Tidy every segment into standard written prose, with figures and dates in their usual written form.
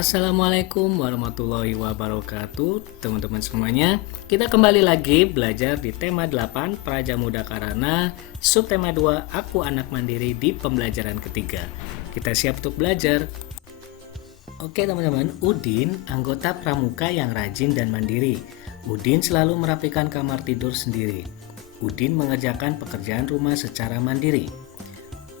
Assalamualaikum warahmatullahi wabarakatuh. Teman-teman semuanya, kita kembali lagi belajar di tema 8 Praja Muda Karana, subtema 2 Aku Anak Mandiri di pembelajaran ketiga. Kita siap untuk belajar. Oke teman-teman, Udin anggota pramuka yang rajin dan mandiri. Udin selalu merapikan kamar tidur sendiri. Udin mengerjakan pekerjaan rumah secara mandiri.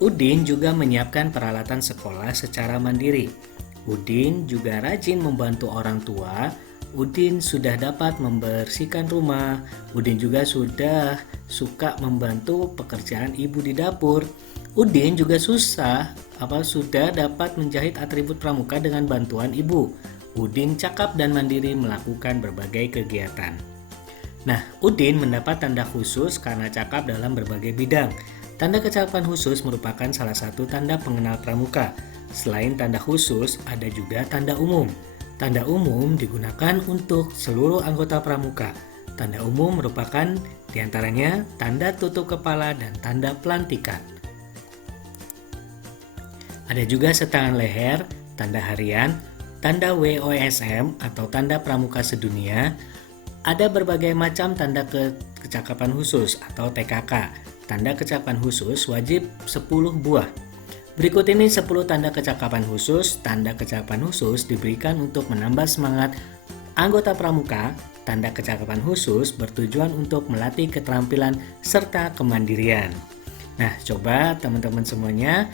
Udin juga menyiapkan peralatan sekolah secara mandiri. Udin juga rajin membantu orang tua. Udin sudah dapat membersihkan rumah. Udin juga sudah suka membantu pekerjaan ibu di dapur. Udin juga sudah dapat menjahit atribut pramuka dengan bantuan ibu. Udin cakap dan mandiri melakukan berbagai kegiatan. Nah, Udin mendapat tanda khusus karena cakap dalam berbagai bidang. Tanda kecakapan khusus merupakan salah satu tanda pengenal pramuka. Selain tanda khusus, ada juga tanda umum. Tanda umum digunakan untuk seluruh anggota pramuka. Tanda umum merupakan diantaranya tanda tutup kepala dan tanda pelantikan. Ada juga setangan leher, tanda harian, tanda WOSM atau tanda pramuka sedunia. Ada berbagai macam tanda kecakapan khusus atau TKK. Tanda kecakapan khusus wajib 10 buah. Berikut ini 10 tanda kecakapan khusus. Tanda kecakapan khusus diberikan untuk menambah semangat anggota pramuka. Tanda kecakapan khusus bertujuan untuk melatih keterampilan serta kemandirian. Nah, coba teman-teman semuanya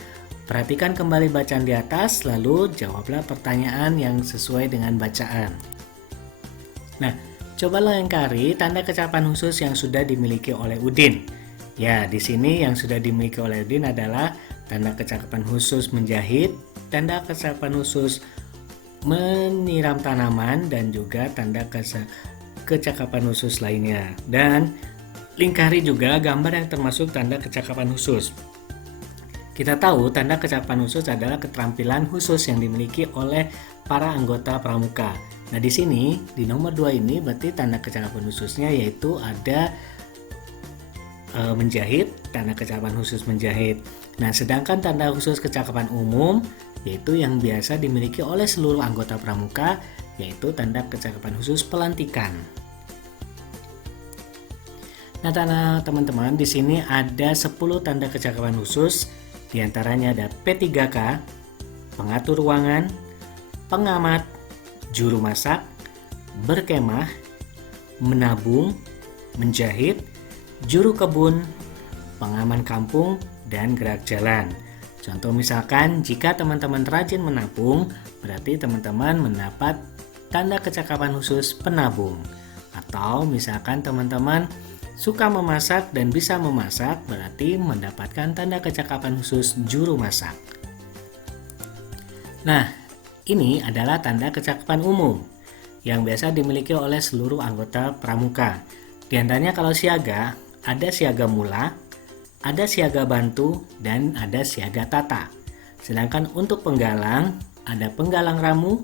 perhatikan kembali bacaan di atas, lalu jawablah pertanyaan yang sesuai dengan bacaan. Nah, coba lengkari tanda kecakapan khusus yang sudah dimiliki oleh Udin. Ya, di sini yang sudah dimiliki oleh Udin adalah tanda kecakapan khusus menjahit, tanda kecakapan khusus menyiram tanaman, dan juga tanda kecakapan khusus lainnya. Dan lingkari juga gambar yang termasuk tanda kecakapan khusus. Kita tahu tanda kecakapan khusus adalah keterampilan khusus yang dimiliki oleh para anggota pramuka. Nah, di sini di nomor 2 ini berarti tanda kecakapan khususnya yaitu ada menjahit, tanda kecakapan khusus menjahit. Nah, sedangkan tanda khusus kecakapan umum yaitu yang biasa dimiliki oleh seluruh anggota pramuka yaitu tanda kecakapan khusus pelantikan. Nah, teman-teman, di sini ada 10 tanda kecakapan khusus. Di antaranya ada P3K, pengatur ruangan, pengamat, juru masak, berkemah, menabung, menjahit, juru kebun, pengaman kampung, dan gerak jalan. Contoh misalkan jika teman-teman rajin menabung, berarti teman-teman mendapat tanda kecakapan khusus penabung. Atau misalkan teman-teman suka memasak dan bisa memasak, berarti mendapatkan tanda kecakapan khusus juru masak. Nah, ini adalah tanda kecakapan umum yang biasa dimiliki oleh seluruh anggota pramuka. Di antaranya kalau siaga, ada siaga mula, ada siaga bantu, dan ada siaga tata. Sedangkan untuk penggalang, ada penggalang ramu,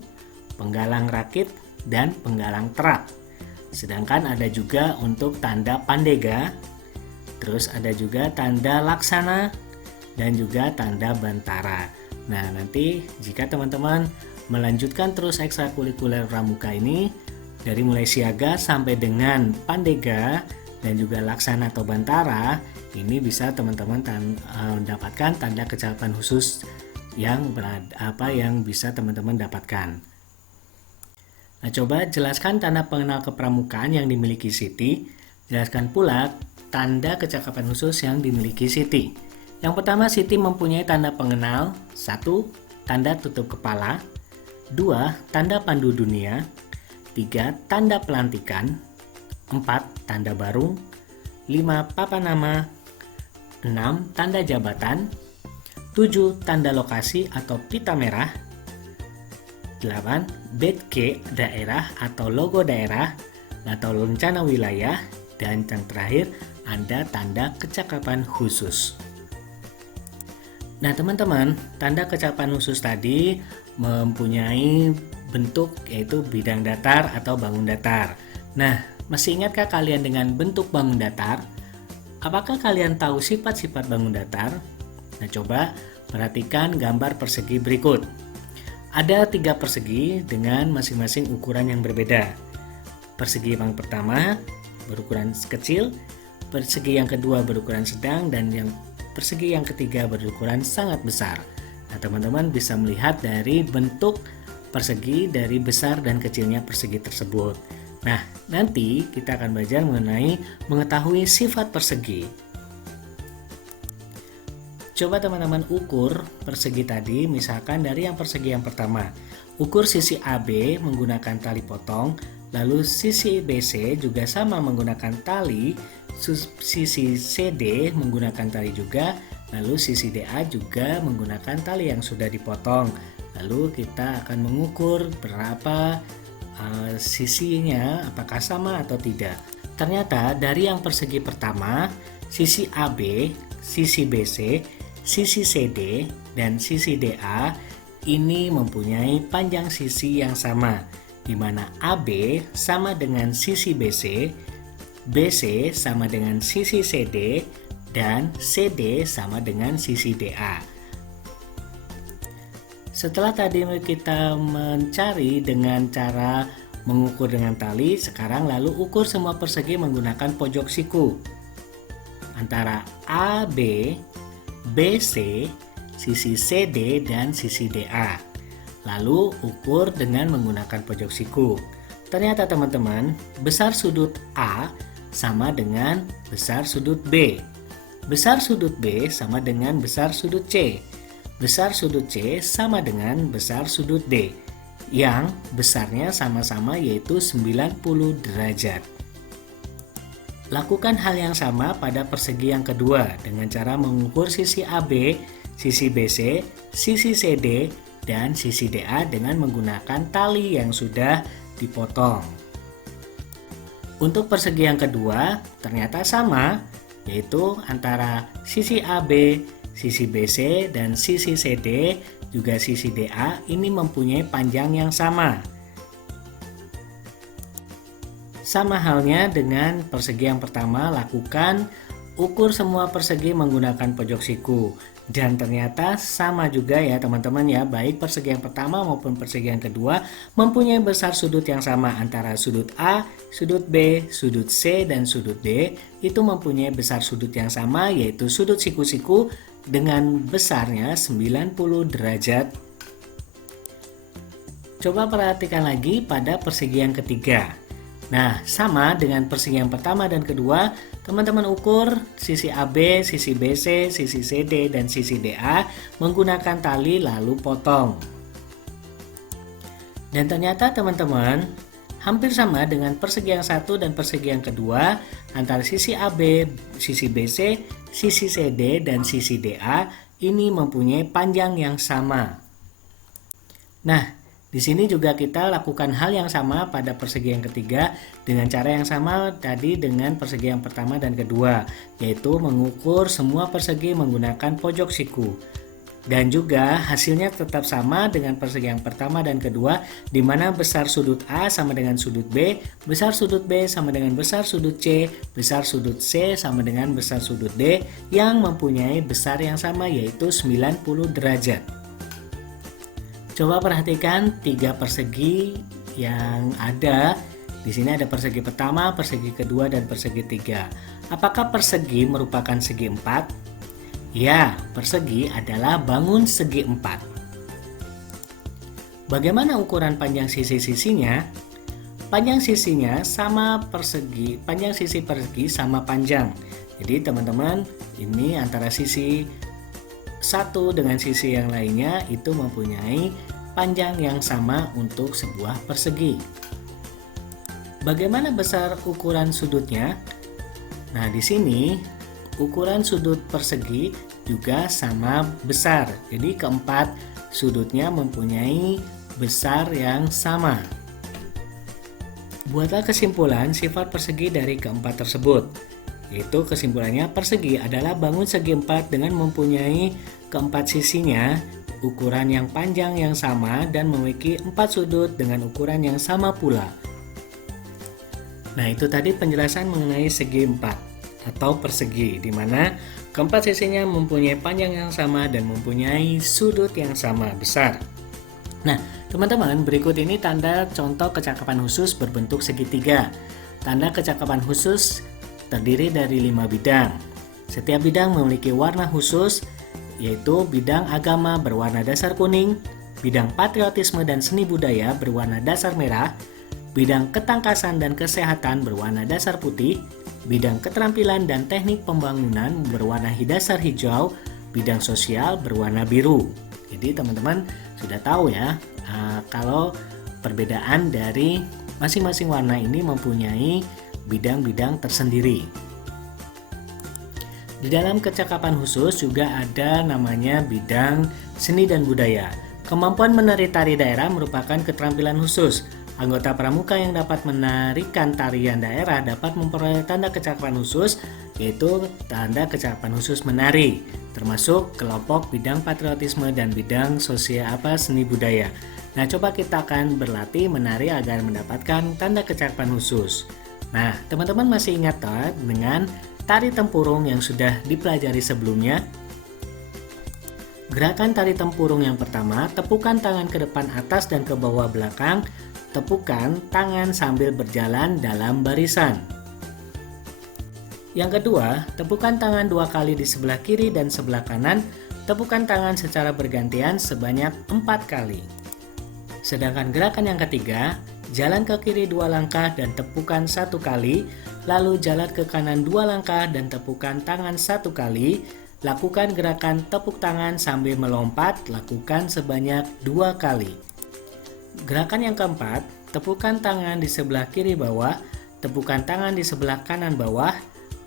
penggalang rakit, dan penggalang terak. Sedangkan ada juga untuk tanda pandega, terus ada juga tanda laksana, dan juga tanda bantara. Nah, nanti jika teman-teman melanjutkan terus ekstrakurikuler pramuka ini, dari mulai siaga sampai dengan pandega dan juga laksana atau bantara, ini bisa teman-teman mendapatkan tanda kecakapan khusus yang bisa teman-teman dapatkan. Nah, coba jelaskan tanda pengenal kepramukaan yang dimiliki Siti. Jelaskan pula tanda kecakapan khusus yang dimiliki Siti. Yang pertama, Siti mempunyai tanda pengenal 1. Tanda tutup kepala, 2. Tanda pandu dunia, 3. Tanda pelantikan, 4. Tanda barung, 5. Papan nama, 6. Tanda jabatan, 7. Tanda lokasi atau pita merah, 8. BK daerah atau logo daerah atau rencana wilayah, dan yang terakhir ada tanda kecakapan khusus. Nah, teman-teman, tanda kecakapan khusus tadi mempunyai bentuk yaitu bidang datar atau bangun datar. Nah, masih ingatkah kalian dengan bentuk bangun datar? Apakah kalian tahu sifat-sifat bangun datar? Nah, coba perhatikan gambar persegi berikut. Ada 3 persegi dengan masing-masing ukuran yang berbeda. Persegi yang pertama berukuran kecil, persegi yang kedua berukuran sedang, dan persegi yang ketiga berukuran sangat besar. Nah, teman-teman bisa melihat dari bentuk persegi dari besar dan kecilnya persegi tersebut. Nah, nanti kita akan belajar mengenai mengetahui sifat persegi. Coba teman-teman ukur persegi tadi, misalkan dari yang persegi yang pertama. Ukur sisi AB menggunakan tali potong, lalu sisi BC juga sama menggunakan tali, sisi CD menggunakan tali juga, lalu sisi DA juga menggunakan tali yang sudah dipotong. Lalu kita akan mengukur berapa sisinya, apakah sama atau tidak. Ternyata dari yang persegi pertama, sisi AB, sisi BC, sisi CD, dan sisi DA ini mempunyai panjang sisi yang sama, di mana AB sama dengan sisi BC, BC sama dengan sisi CD, dan CD sama dengan sisi DA. Setelah tadi kita mencari dengan cara mengukur dengan tali, sekarang lalu ukur semua persegi menggunakan pojok siku antara AB, BC, sisi CD, dan sisi DA. Lalu ukur dengan menggunakan pojok siku. Ternyata teman-teman, besar sudut A sama dengan besar sudut B. Besar sudut B sama dengan besar sudut C. Besar sudut C sama dengan besar sudut D, yang besarnya sama-sama yaitu 90 derajat. Lakukan hal yang sama pada persegi yang kedua dengan cara mengukur sisi AB, sisi BC, sisi CD, dan sisi DA dengan menggunakan tali yang sudah dipotong. Untuk persegi yang kedua ternyata sama, yaitu antara sisi AB, sisi BC, dan sisi CD juga sisi DA ini mempunyai panjang yang sama. Sama halnya dengan persegi yang pertama, lakukan ukur semua persegi menggunakan pojok siku. Dan ternyata sama juga ya teman-teman ya, baik persegi yang pertama maupun persegi yang kedua mempunyai besar sudut yang sama antara sudut A, sudut B, sudut C, dan sudut D. Itu mempunyai besar sudut yang sama, yaitu sudut siku-siku dengan besarnya 90 derajat. Coba perhatikan lagi pada persegi yang ketiga. Nah, sama dengan persegi yang pertama dan kedua, teman-teman ukur sisi AB, sisi BC, sisi CD, dan sisi DA menggunakan tali lalu potong. Dan ternyata teman-teman hampir sama dengan persegi yang satu dan persegi yang kedua antara sisi AB, sisi BC, sisi CD, dan sisi DA ini mempunyai panjang yang sama. Nah, di sini juga kita lakukan hal yang sama pada persegi yang ketiga dengan cara yang sama tadi dengan persegi yang pertama dan kedua, yaitu mengukur semua persegi menggunakan pojok siku. Dan juga hasilnya tetap sama dengan persegi yang pertama dan kedua, di mana besar sudut A sama dengan sudut B, besar sudut B sama dengan besar sudut C, besar sudut C sama dengan besar sudut D yang mempunyai besar yang sama yaitu 90 derajat. Coba perhatikan 3 persegi yang ada. Di sini ada persegi pertama, persegi kedua, dan persegi tiga. Apakah persegi merupakan segi 4? Ya, persegi adalah bangun segi 4. Bagaimana ukuran panjang sisi-sisinya? Panjang sisinya sama persegi, panjang sisi persegi sama panjang. Jadi teman-teman, ini antara sisi satu dengan sisi yang lainnya itu mempunyai panjang yang sama untuk sebuah persegi. Bagaimana besar ukuran sudutnya? Nah, di sini ukuran sudut persegi juga sama besar. Jadi keempat sudutnya mempunyai besar yang sama. Buatlah kesimpulan sifat persegi dari keempat tersebut. Yaitu kesimpulannya persegi adalah bangun segi 4 dengan mempunyai keempat sisinya ukuran yang panjang yang sama dan memiliki 4 sudut dengan ukuran yang sama pula. Nah, itu tadi penjelasan mengenai segi 4 atau persegi, di mana keempat sisinya mempunyai panjang yang sama dan mempunyai sudut yang sama besar. Nah, teman-teman, berikut ini tanda contoh kecakapan khusus berbentuk segitiga. Tanda kecakapan khusus terdiri dari 5 bidang. Setiap bidang memiliki warna khusus, yaitu bidang agama berwarna dasar kuning, bidang patriotisme dan seni budaya berwarna dasar merah, bidang ketangkasan dan kesehatan berwarna dasar putih, bidang keterampilan dan teknik pembangunan berwarna dasar hijau, bidang sosial berwarna biru. Jadi teman-teman sudah tahu ya, kalau perbedaan dari masing-masing warna ini mempunyai bidang-bidang tersendiri. Di dalam kecakapan khusus juga ada namanya bidang seni dan budaya. Kemampuan menari tari daerah merupakan keterampilan khusus. Anggota pramuka yang dapat menarikan tarian daerah dapat memperoleh tanda kecakapan khusus, yaitu tanda kecakapan khusus menari, termasuk kelompok bidang patriotisme dan bidang sosial seni budaya. Nah, coba kita akan berlatih menari agar mendapatkan tanda kecakapan khusus. Nah, teman-teman masih ingat dengan tari tempurung yang sudah dipelajari sebelumnya? Gerakan tari tempurung yang pertama, tepukan tangan ke depan atas dan ke bawah belakang, tepukan tangan sambil berjalan dalam barisan. Yang kedua, tepukan tangan 2 kali di sebelah kiri dan sebelah kanan, tepukan tangan secara bergantian sebanyak 4 kali. Sedangkan gerakan yang ketiga, jalan ke kiri 2 langkah dan tepukan 1 kali, lalu jalan ke kanan 2 langkah dan tepukan tangan 1 kali. Lakukan gerakan tepuk tangan sambil melompat, lakukan sebanyak 2 kali. Gerakan yang keempat, tepukan tangan di sebelah kiri bawah, tepukan tangan di sebelah kanan bawah,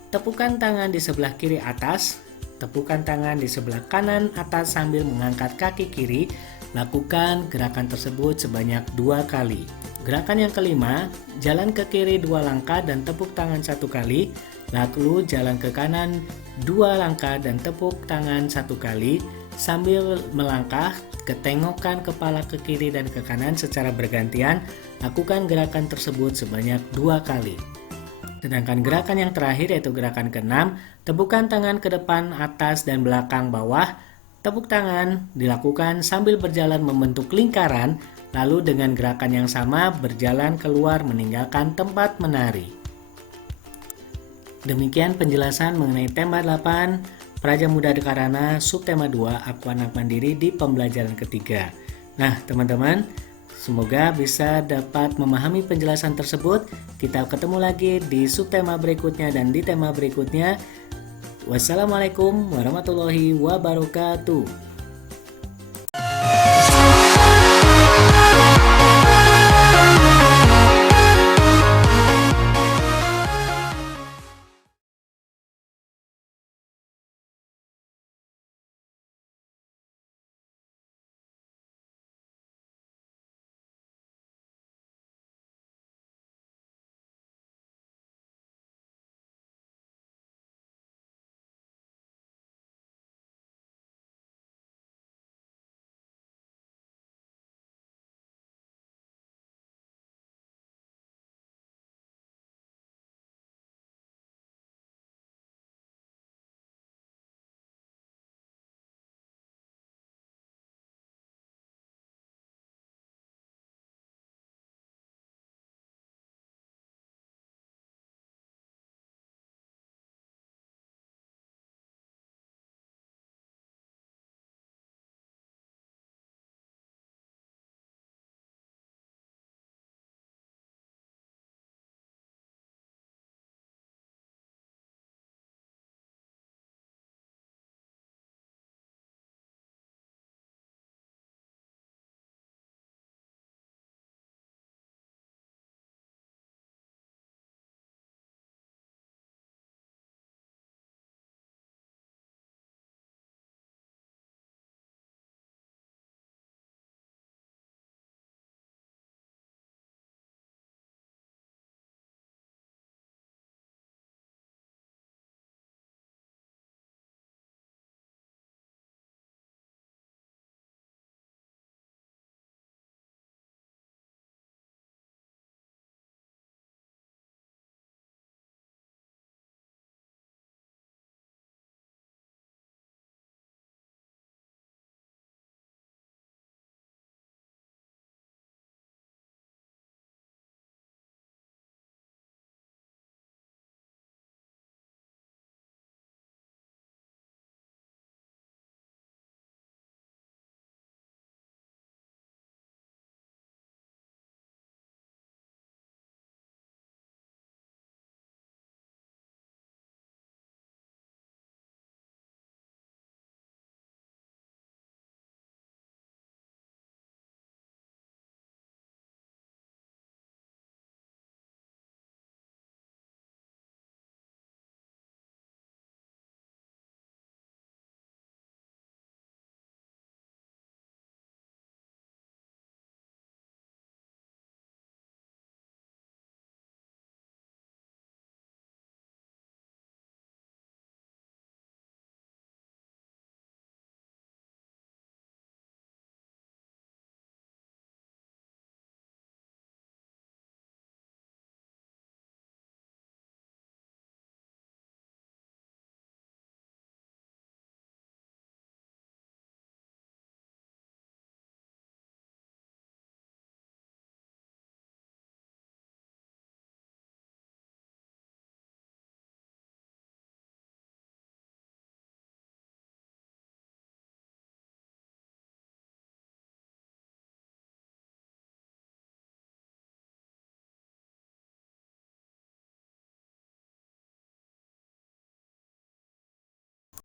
tepukan tangan di sebelah kiri atas, tepukan tangan di sebelah kanan atas sambil mengangkat kaki kiri. Lakukan gerakan tersebut sebanyak 2 kali. Gerakan yang kelima, jalan ke kiri 2 langkah dan tepuk tangan 1 kali, lalu jalan ke kanan 2 langkah dan tepuk tangan 1 kali, sambil melangkah, ketengokkan kepala ke kiri dan ke kanan secara bergantian. Lakukan gerakan tersebut sebanyak 2 kali. Sedangkan gerakan yang terakhir yaitu gerakan ke-6, tepukan tangan ke depan, atas, dan belakang bawah. Tepuk tangan dilakukan sambil berjalan membentuk lingkaran, lalu dengan gerakan yang sama berjalan keluar meninggalkan tempat menari. Demikian penjelasan mengenai tema 8 Praja Muda Dekarana subtema 2 Aku Anak Mandiri di pembelajaran ketiga. Nah, teman-teman, semoga bisa dapat memahami penjelasan tersebut. Kita ketemu lagi di subtema berikutnya dan di tema berikutnya. Wassalamualaikum warahmatullahi wabarakatuh.